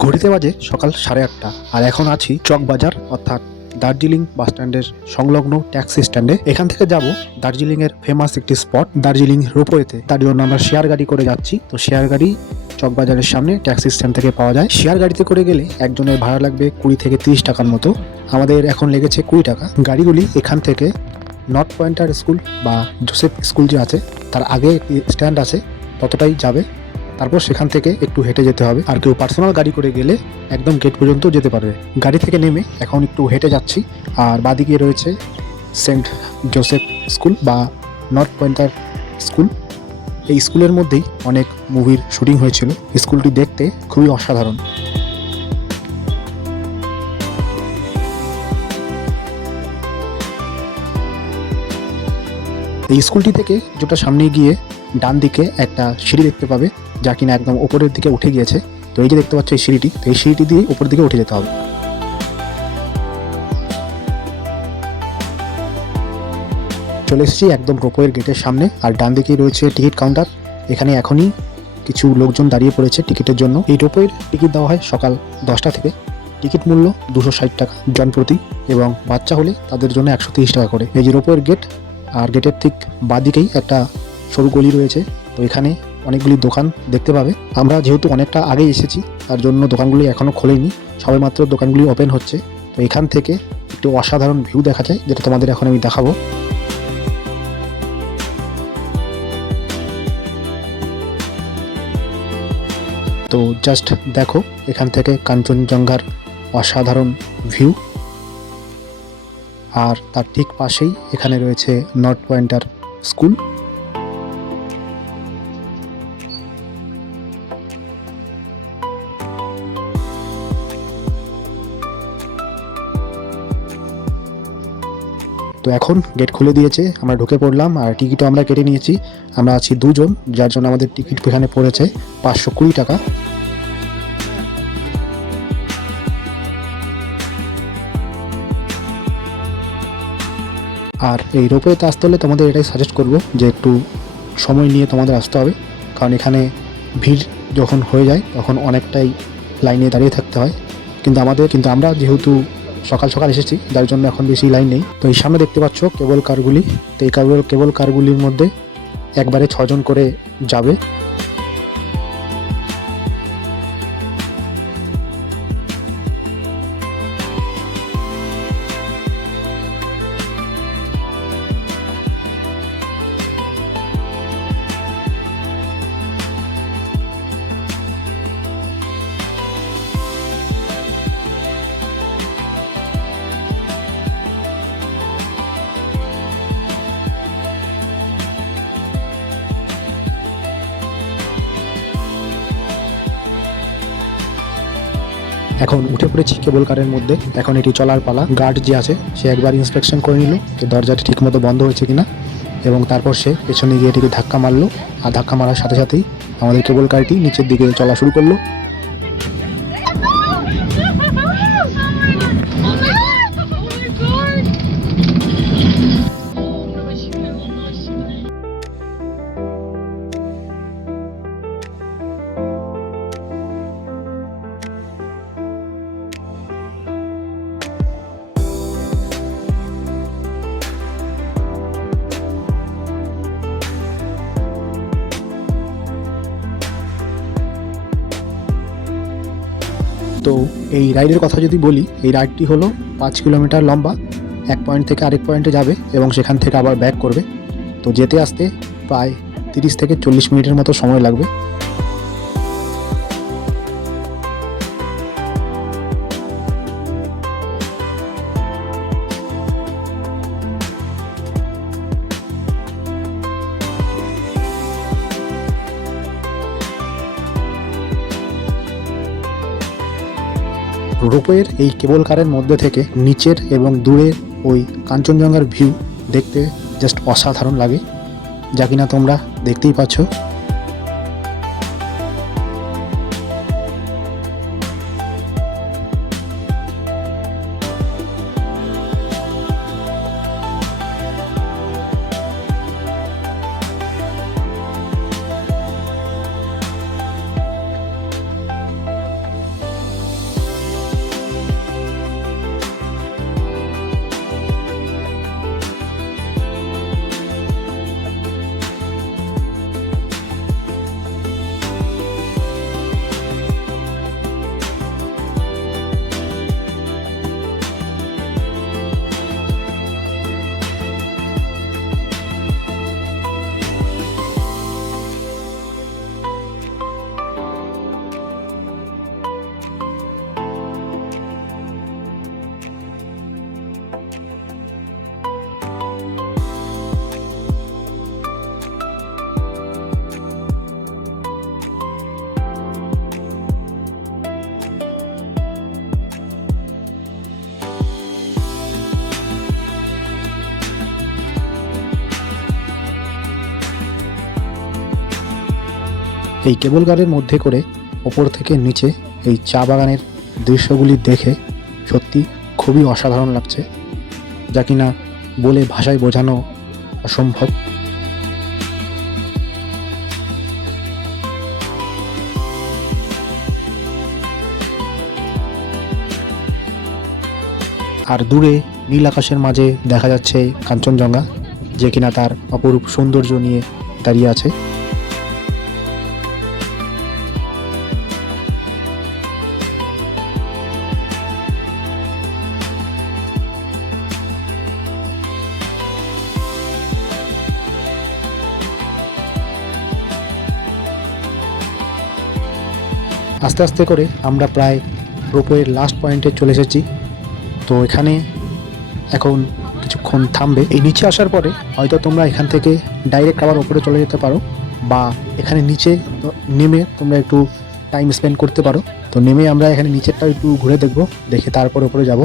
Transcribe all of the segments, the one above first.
ঘড়িতে বাজে সকাল 8:30 আর এখন আছি চকবাজার অর্থাৎ দার্জিলিং বাস স্ট্যান্ডের সংলগ্ন ট্যাক্সি স্ট্যান্ডে। এখান থেকে যাব দার্জিলিং এর ফেমাস একটি স্পট দার্জিলিং রোপওয়েতে। তার জন্য আমরা শেয়ার গাড়ি করে যাচ্ছি। তো শেয়ার গাড়ি চকবাজারের সামনে ট্যাক্সি স্ট্যান্ড থেকে পাওয়া যায়। শেয়ার গাড়িতে করে গেলে একজনের ভাড়া লাগবে 20 থেকে 30 টাকার মতো। আমাদের এখন লেগেছে 20 টাকা। গাড়িগুলি এখান থেকে নর্থ পয়েন্টার স্কুল বা জোসেফ স্কুল যে আছে তার আগে একটি স্ট্যান্ড আছে, ততটাই যাবে। তারপর সেখান থেকে একটু হেঁটে যেতে হবে। আর কেউ পার্সোনাল গাড়ি করে গেলে একদম গেট পর্যন্ত যেতে পারবে। গাড়ি থেকে নেমে এখন একটু হেঁটে যাচ্ছি। আর বাদিকে রয়েছে সেন্ট জোসেফ স্কুল বা নর্থ পয়েন্টার স্কুল। এই স্কুলের মধ্যেই অনেক মুভির শুটিং হয়েছিল। স্কুলটি দেখতে খুবই অসাধারণ। এই স্কুলটি থেকে যেটা সামনে গিয়ে ডান দিকে একটা সিঁড়ি দেখতে পাবে, যা কিনা একদম উপরের দিকে উঠে গিয়েছে। তো এই যে দেখতে পাচ্ছ এই সিঁড়িটি, তো এই সিঁড়িটি দিয়ে উপর দিকে উঠে যেতে হবে। চলে এসেছি একদম রোপওয়ের গেটের সামনে। আর ডান দিকেই রয়েছে টিকিট কাউন্টার। এখানে এখনই কিছু লোকজন দাঁড়িয়ে পড়েছে টিকিটের জন্য। এই রোপওয়ের টিকিট দেওয়া হয় সকাল 10টা থেকে। টিকিট মূল্য 260 টাকা জন প্রতি, এবং বাচ্চা হলে তাদের জন্য 130 টাকা করে। এই যে রোপওয়ের গেট, আর গেটের ঠিক বাদিকেই একটা সরু গলি রয়েছে। তো এখানে অনেকগুলি দোকান দেখতে পাবে। আমরা যেহেতু অনেকটা আগেই এসেছি, তার জন্য দোকানগুলি এখনও খোলেনি, সবেমাত্র দোকানগুলি ওপেন হচ্ছে। তো এখান থেকে একটু অসাধারণ ভিউ দেখা যায়, যেটা তোমাদের এখন আমি দেখাবো। তো জাস্ট দেখো, এখান থেকে কাঞ্চনজঙ্ঘার অসাধারণ ভিউ। আর তার ঠিক পাশেই এখানে রয়েছে নর্থ পয়েন্টার স্কুল। তো এখন গেট খুলে দিয়েছে, আমরা ঢুকে পড়লাম। আর টিকিটও আমরা কেটে নিয়েছি। আমরা আছি দুজন, যার জন্য আমাদের টিকিট এখানে পড়েছে 520 টাকা। আর এই রোপওয়েতে আসতে হলে তোমাদের এটাই সাজেস্ট করব যে একটু সময় নিয়ে তোমাদের আসতে হবে, কারণ এখানে ভিড় যখন হয়ে যায় তখন অনেকটাই লাইনে দাঁড়িয়ে থাকতে হয়। কিন্তু আমরা যেহেতু সকাল সকাল এসেছি, যার জন্য এখন বেশি লাইন নেই। তো এই সামনে দেখতে পাচ্ছ কেবল কারগুলি। তো এই কেবল কারগুলির মধ্যে একবারে 6 জন করে যাবে। এখন উঠে পড়েছি কেবল কারের মধ্যে। এখন এটি চলার পালা। গার্ড যে আছে সে একবার ইন্সপেকশন করে নিল যে দরজাটি ঠিকমতো বন্ধ হয়েছে কিনা, এবং তারপর সে পেছনে গিয়ে এটিকে ধাক্কা মারলো। আর ধাক্কা মারার সাথে সাথেই আমাদের কেবল কারটি নিচের দিকে চলা শুরু করলো। তো এই রাইডের কথা যদি বলি, এই রাইডটি হলো 5 কিলোমিটার লম্বা। এক পয়েন্ট থেকে আরেক পয়েন্টে যাবে এবং সেখান থেকে আবার ব্যাক করবে। তো যেতে আসতে প্রায় 30 থেকে 40 মিনিটের মতো সময় লাগবে। রোপওয়ের এই কেবল কারের মধ্যে থেকে নিচের এবং দূরের ওই কাঞ্চনজঙ্ঘার ভিউ দেখতে জাস্ট অসাধারণ লাগে, যা কিনা তোমরা দেখতেই পাচ্ছ। এই কেবল কারের মধ্যে করে ওপর থেকে নিচে এই চা বাগানের দৃশ্যগুলি দেখে সত্যি খুবই অসাধারণ লাগছে, যা কিনা বলে ভাষায় বোঝানো অসম্ভব। আর দূরে নীল আকাশের মাঝে দেখা যাচ্ছে কাঞ্চনজঙ্ঘা, যে কিনা তার অপরূপ সৌন্দর্য নিয়ে দাঁড়িয়ে আছে। আস্তে আস্তে করে আমরা প্রায় রোপওয়ের লাস্ট পয়েন্টে চলে এসেছি। তো এখানে এখন কিছুক্ষণ থামবে। এই নিচে আসার পরে হয়তো তোমরা এখান থেকে ডাইরেক্ট আবার ওপরে চলে যেতে পারো, বা এখানে নিচে নেমে তোমরা একটু টাইম স্পেন্ড করতে পারো। তো নেমে আমরা এখানে নিচেরটা একটু ঘুরে দেখবো, দেখে তারপর ওপরে যাব,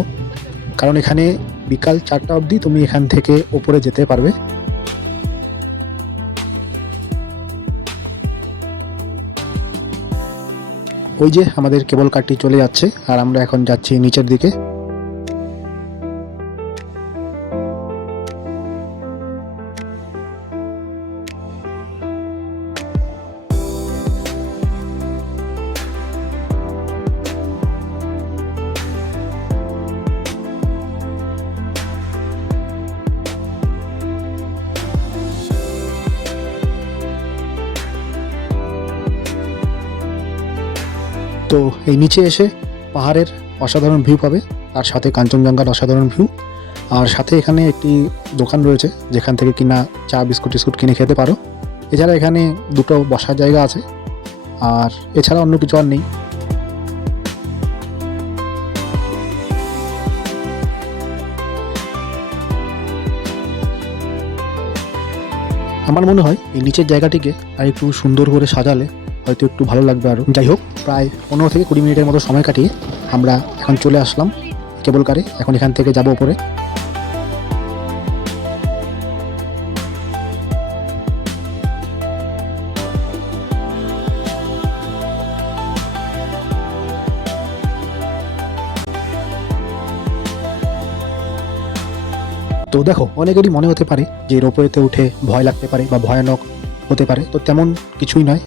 কারণ এখানে বিকাল 4টা অবধি তুমি এখান থেকে ওপরে যেতে পারবে। ওই যে আমাদের কেবল কারটি চলে যাচ্ছে, আর আমরা এখন যাচ্ছি নিচের দিকে। তো এই নিচে এসে পাহাড়ের অসাধারণ ভিউ পাবে, তার সাথে কাঞ্চনজঙ্ঘার অসাধারণ ভিউ, আর সাথে এখানে একটি দোকান রয়েছে যেখান থেকে কিনা চা বিস্কুট টিস্কুট কিনে খেতে পারো। এছাড়া এখানে দুটো বসার জায়গা আছে, আর এছাড়া অন্য কিছু আর নেই। আমার মনে হয় এই নিচের জায়গাটিকে আর একটু সুন্দর করে সাজালে হয়তো একটু ভালো লাগবে আরও। যাই হোক, প্রায় 15 থেকে 20 মিনিটের মতো সময় কাটিয়ে আমরা এখন চলে আসলাম কেবল কারে। এখন এখান থেকে যাব উপরে। তো দেখো, অনেকেরই মনে হতে পারে যে রোপওয়েতে উঠে ভয় লাগতে পারে বা ভয়ানক হতে পারে, তো তেমন কিছুই নয়।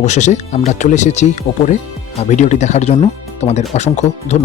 অবশেষে আমরা চলে এসেছি ওপরে। ভিডিওটি দেখার জন্য তোমাদের অসংখ্য ধন্যবাদ।